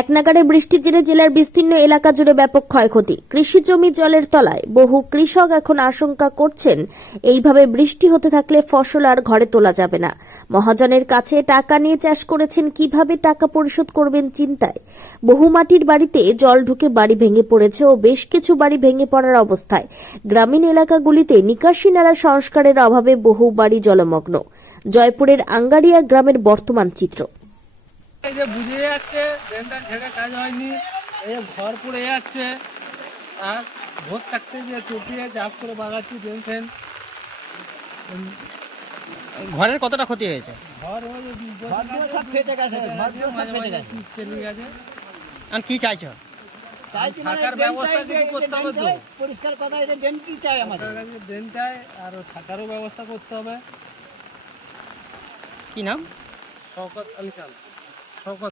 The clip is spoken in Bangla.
এক নাগারে বৃষ্টির জেরে জেলার বিস্তীর্ণ এলাকা জুড়ে ব্যাপক ক্ষয়ক্ষতি। কৃষি জমি জলের তলায় বহু কৃষক এখন আশঙ্কা করছেন, এইভাবে বৃষ্টি হতে থাকলে ফসল আর ঘরে তোলা যাবে না। মহাজনের কাছে টাকা নিয়ে চাষ করেছেন, কীভাবে টাকা পরিশোধ করবেন চিন্তায়। বহু মাটির বাড়িতে জল ঢুকে বাড়ি ভেঙে পড়েছে ও বেশ কিছু বাড়ি ভেঙে পড়ার অবস্থায়। গ্রামীণ এলাকাগুলিতে নিকাশি নালা সংস্কারের অভাবে বহু বাড়ি জলমগ্ন। জয়পুরের আঙ্গারিয়া গ্রামের বর্তমান চিত্র। এই যে বুঝে যাচ্ছে ড্রেনটা ঝেড়ে কাজ হয়নি এই ঘর পড়ে যাচ্ছে। আর ভোর থাকতে যে চটিয়ে জাপ করে বাগাচ্ছি ফ্রেন ঘরের কতটা ক্ষতি হয়েছে? ঘর হয়ে যে বিশ বছর ঘরগুলো সব ফেটে গেছে, সব ফেটে গেছে। চলে গেছে। আর কি চাইছো? মানে থাকার ব্যবস্থা কিছু করতে হবে তো। পরিষ্কার কথা এটা ড্রেন কি চাই আমাদের? ড্রেন চাই আর থাকারও ব্যবস্থা করতে হবে। কি নাম? শওকত আলী খান। শওকত